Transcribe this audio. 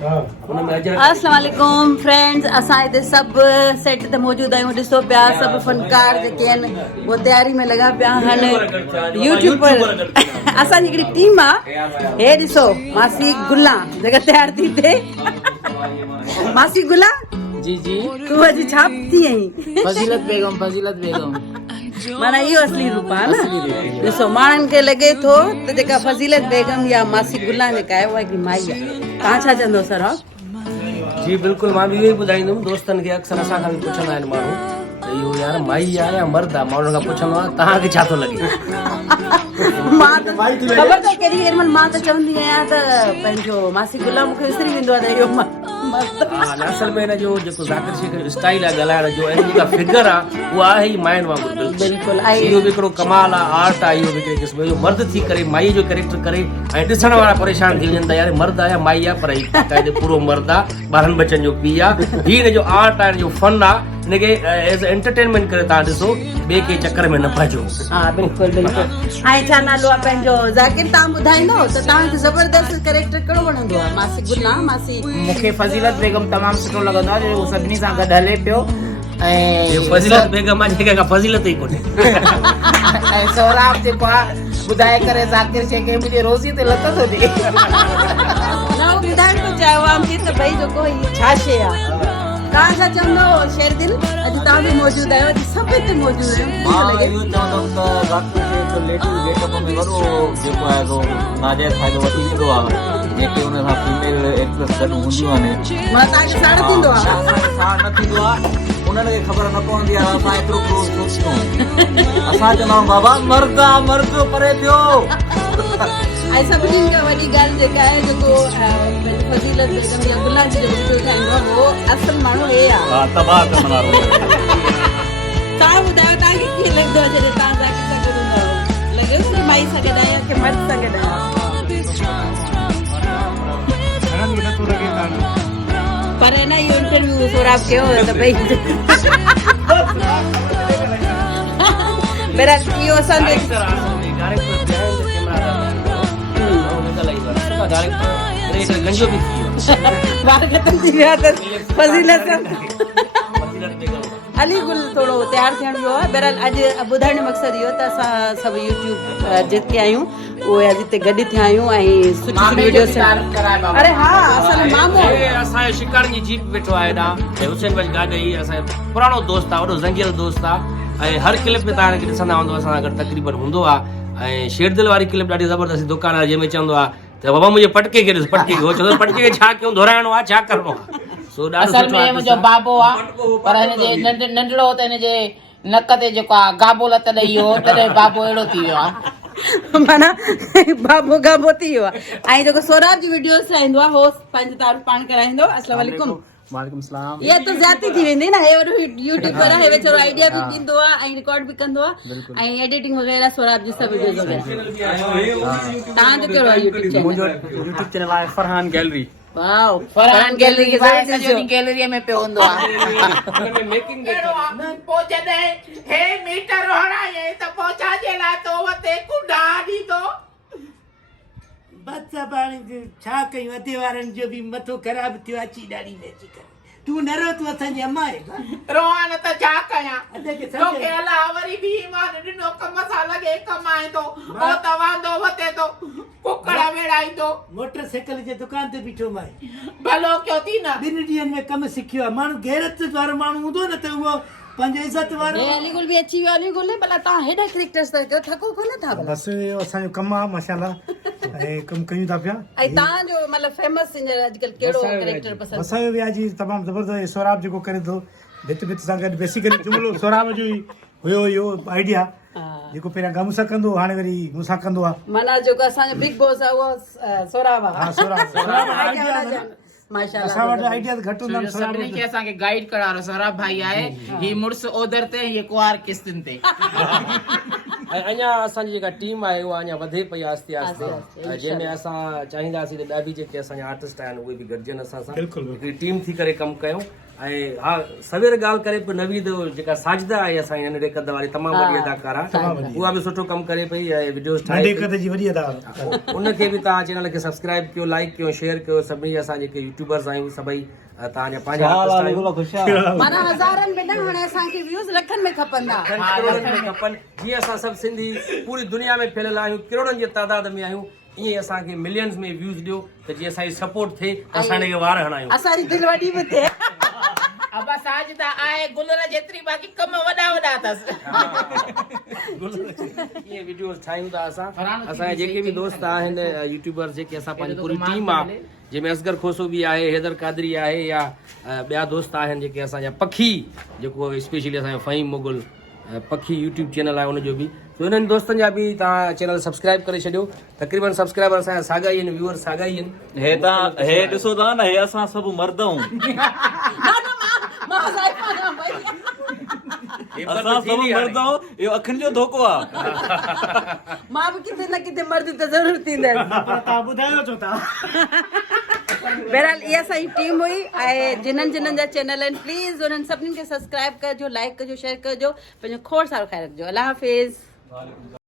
अस्सलाम वालेकुम फ्रेंड्स, असां हिते सभु सेट ते मौजूद आहियूं। ॾिसो पिया सभु फनकार जेके आहिनि उहो तयारी में लॻा पिया आहिनि यूट्यूब पर। असांजी हिकिड़ी टीम आहे, हे ॾिसो मासी गुला जेका तयार थी थिए। मासी गुला जी जी, तूं अॼु छा थी आहीं? फजीलत बेगम। माना इहो असली रूप आहे न। ॾिसो माण्हुनि खे लॻे थो त जेका फज़ीलत बेगम या मासी गुला जेका आहे उहा हिकिड़ी माई आहे। तव्हां छा चवंदो सर? जी बिल्कुलु, मां बि इहो ई ॿुधाईंदुमि दोस्तनि खे। अक्सर असांखां बि पुछंदा आहिनि माण्हू त इहो यार माई आहे या मर्द आहे। माण्हुनि खां पुछंदो आहे तव्हांखे छा थो लॻे? मां त ख़बर अथव केॾी केॾी महिल मां त चवंदी आहियां त पंहिंजो मासी गुला मूंखे विसरी वेंदो आहे त इहो असल में हिन जो जेको ज़ाकिर शेख जो स्टाइल आहे ॻाल्हाइण जो ऐं जेका फिगर आहे उहा आहे ई माइनि वांगुरु। बिल्कुलु इहो बि हिकिड़ो कमाल आहे, आर्ट आहे। इहो बि हिकिड़े क़िस्म जो मर्द थी करे माई जो कैरेक्टर करे ऐं ॾिसण वारा परेशान थी वञनि त यार मर्द आहे या माई आहे, पर हीउ पूरो मर्द आहे, ॿारनि बच्चनि जो पीउ आहे। हीउ हिन जो आर्ट आहे, हिन जो फन आहे। हिनखे एज़ एंटरटेनमेंट करे तव्हां ॾिसो, ॿिए के चकर में न पइजो। हा बिल्कुलु बिल्कुलु। ऐं छा नालो आहे पंहिंजो ज़ाकिर? तव्हां ॿुधाईंदो त तव्हांखे ज़बरदस्त कैरेक्टर कहिड़ो वणंदो आहे? मासी गुला मासी मूंखे फजीलत बेगम तमामु सुठो लॻंदो आहे, जो सभिनी सां गॾु हले पियो। ऐं फजीलत बेगम आहे जेका फजीलत ई कोन्हे। ऐं सौराब जेको आहे ॿुधाए करे ज़ाकिर शेख खे मुंहिंजी रोज़ी ते लत थो ॾिए। न ॿुधाइण थो चाहे आवाम खे त भई जेको हीअ छा शइ आहे। तव्हां छा चवंदो शेर दिल? अॼु तव्हां बि मौजूदु आहियो, अॼु सभु हिते मौजूदु आहियो। मां इहो चवंदुमि त ज़ाकिर शेख लेडीज़ गेटअप में वॾो जेको आहे सो नाजाइज़ फ़ाइदो वठी ईंदो आहे। जेके हुन सां फीमेल एक्ट्रेस गॾु हूंदियूं आहिनि, मां तव्हांखे साड़ थींदो आहे। साड़ न थींदो आहे, उन्हनि खे ख़बर न पवंदी आहे। असां एतिरो क्लोज़ सोचियूं, असां चवंदा आहियूं बाबा मर्द आहे, मर्द परे थियो। ऐं सभिनी खां वॾी ॻाल्हि जेका आहे जेको फज़ीलत बेगम या गुला जी जो वीडियो ठाहींदो आहे उहो असुल माण्हू हे आहे। तबाह करण वारो। तव्हां ॿुधायो तव्हांखे कीअं लॻंदो आहे जॾहिं तव्हां ज़ाकिर सां गॾु हूंदा आहियो? लॻेव की माई सां गॾु आहियां की मर्द सां गॾु आहियां? पर न इहो इंटरव्यू सौराब कयो त भई मेरा इहो असांजो गंजो बि थी वियो, वार ख़तम थी विया त फज़ीलत अली गुल थोरो तयारु थियण वियो आहे। बहरहाल अॼु ॿुधाइण जो मक़सदु इहो त असां सभु यूट्यूब जेके आहियूं उहे अॼु हिते गॾु थिया आहियूं ऐं सुठी वीडियोस। अरे हा, असांजो मामो असांजो शिकार जी जीप वेठो आहे हेॾां। हुसैन गंज गाॾी असांजो पुराणो दोस्त आहे, वॾो ज़ंगील दोस्त आहे। ऐं हर क्लिप में तव्हां ॾिसंदा हूंदव असां सां गॾु तक़रीबन हूंदो आहे। ऐं शेर दिल वारी क्लिप ॾाढी ज़बरदस्त दुकान आहे जंहिंमें चवंदो आहे त बाबा मुंहिंजे पटके खे ॾिस, पटके खे। चवंदो पटके खे छा कयूं, दोहराइणो आहे, छा करिणो आहे। असल में मुंहिंजो बाबो आहे, पर हिनजे नंढड़ो त हिनजे नक ते जेको आहे गाबो लत ॾेई हो, तॾहिं बाबो अहिड़ो थी वियो आहे। माना बाबो गाबो थी वियो आहे। ऐं जेको सौराब जी वीडियोस ठाहींदो आहे हो पंहिंजी तारीफ़ पाण कराईंदो। अस्सलाम वालेकुम। वालेकुम सलाम। ये तो ज्यादा थी वेंदी न, हे वॾो यूट्यूबर आहे, हे वेचारो आइडिया बि ॾींदो आहे ऐं रिकॉर्ड बि कंदो आहे ऐं एडिटिंग वग़ैरह सौराब जी सभु वीडियोस वग़ैरह। तव्हांजो कहिड़ो आहे यूट्यूब चैनल? मुंहिंजो यूट्यूब चैनल आहे फरहान गैलरी। वाओ, फरहान गैलरी खे सॼी गैलरीअ में पियो हूंदो आहे। मेकिंग पोइ जॾहिं हे मीटर हणाए त पोइ छाजे लाइ तो वते कुंडा ॾींदो? बस पाणी छा कयूं, अधे वारनि जो बि मथो ख़राब थियो, अची ॾाढी में अची करे तूं न रो, तूं असांजी अम्मा आहे। रोहन त छा कयां, अधे तोखे अलाह वरी बि ईमान ॾिनो कम सां लॻे कमाईंदो, ओ त वांदो वते तो कुकड़ वेड़ाईंदो। मोटरसाइकिल जे दुकान ते बीठो मां, भलो कयो थी न। 2 ॾींहंनि में कमु सिखियो आहे। माण्हू गैरत वारो माण्हू हूंदो न त उहो पंहिंजो इज़त वारो। अली गुल बि अची वियो। अली गुल भला तव्हां हेॾा कैरेक्टर्स था कयो, थको कोन था भला? बस असांजो कमु आहे माशाल्लाह, ऐं कमु कयूं था पिया। ऐं तव्हांजो मतिलबु फेमस सिंगर अॼुकल्ह कहिड़ो कैरेक्टर पसंदि? असांजो बि आहे तमामु ज़बरदस्त। सौराब जेको करे थो भित भित सां गॾु बेसिकली जुमिलो सौराब जो ई हुयो इहो आइडिया, जेको पहिरियां गम सां कंदो हाणे वरी मूंसां कंदो आहे। माना जेको असांजो बिग बॉस आहे उहो सौराब आहे। हा सौराब माशाल्लाह असां वटि आइडिया घटि हूंदा आहिनि। सभिनी खे असांखे गाइड करारो। सौराब भाई आहे, ही मुड़ुस ओदर ते, ये कुआर किस्तनि ते। ऐं अञा असांजी जेका टीम आहे उहा अञा वधे पई आस्ते आस्ते ऐं जंहिंमें असां चाहींदासीं त ॿिया बि जेके असांजा आर्टिस्ट आहिनि उहे बि गॾिजनि असां सां बिल्कुलु। हिकिड़ी टीम थी करे कमु कयूं ऐं हा सवेर ॻाल्हि करे पियो नवीद जेका साजिदा आहे असांजी नंढे कद वारी तमामु वॾी अदाकारा उहा बि सुठो कमु करे पई ऐं वीडियोस ठाहे नंढे पई। कद जी वॾी अदा उनखे बि तव्हां चैनल खे सब्सक्राइब कयो लाइक कयो शेयर कयो सभिनी असां जेके यूट्यूबर्स आहियूं सभई तव्हांजा पंहिंजा artist आहियूं। ख़ुशहाल माना हज़ारनि में न हाणे असांखे व्यूज़ लखनि में खपंदा करोड़नि में खपनि जीअं असां सभु सिंधी पूरी दुनिया में फैलियल आहियूं करोड़नि जी तादाद में आहियूं ईअं असांखे मिलियंस में व्यूज़ ॾियो त जीअं असांजी सपोर्ट थिए त असां हिनखे वार हणायूं असांजी दिलि वॾी बि थिए अब साजिदा आहे गुलर जेतिरी बाक़ी कम वॾा वॾा अथसि ईअं वीडियोस ठाहियूं था असांजे जेके बि दोस्त आहिनि यूट्यूबर्स जेके असां पंहिंजी पूरी टीम आहे जंहिंमें असगर खोसो बि आहे हैदर कादरी आहे या ॿिया दोस्त आहिनि जेके असांजा पखी जेको स्पेशली असांजो फ़हीम मुगल पखी यूट्यूब चैनल आहे उनजो बि तो इन्हनि दोस्तनि जा बि तव्हां चैनल सब्सक्राइब करे छॾियो तक़रीबन सब्सक्राइबर असांजा साॻा ई आहिनि व्यूअर्स साॻा ई आहिनि हे तव्हां हे ॾिसो था न हे असां सभु मर्द आहियूं मां ज़ाइफ़ा न भई असां सभु मर्द आहियूं इहो अखियुनि जो धोखो आहे मां बि किथे न किथे मर्द त ज़रूरु थींदसि तव्हां ॿुधायो छो था बहरहाल इहा असांजी टीम हुई ऐं जिन्हनि जिन्हनि जा चैनल आहिनि प्लीज़ उन्हनि सभिनीनि खे सब्सक्राइब कजो लाइक कजो शेयर कजो पंहिंजो खोड़ सारो ख़्यालु रखिजो अल्लाह हाफ़िज़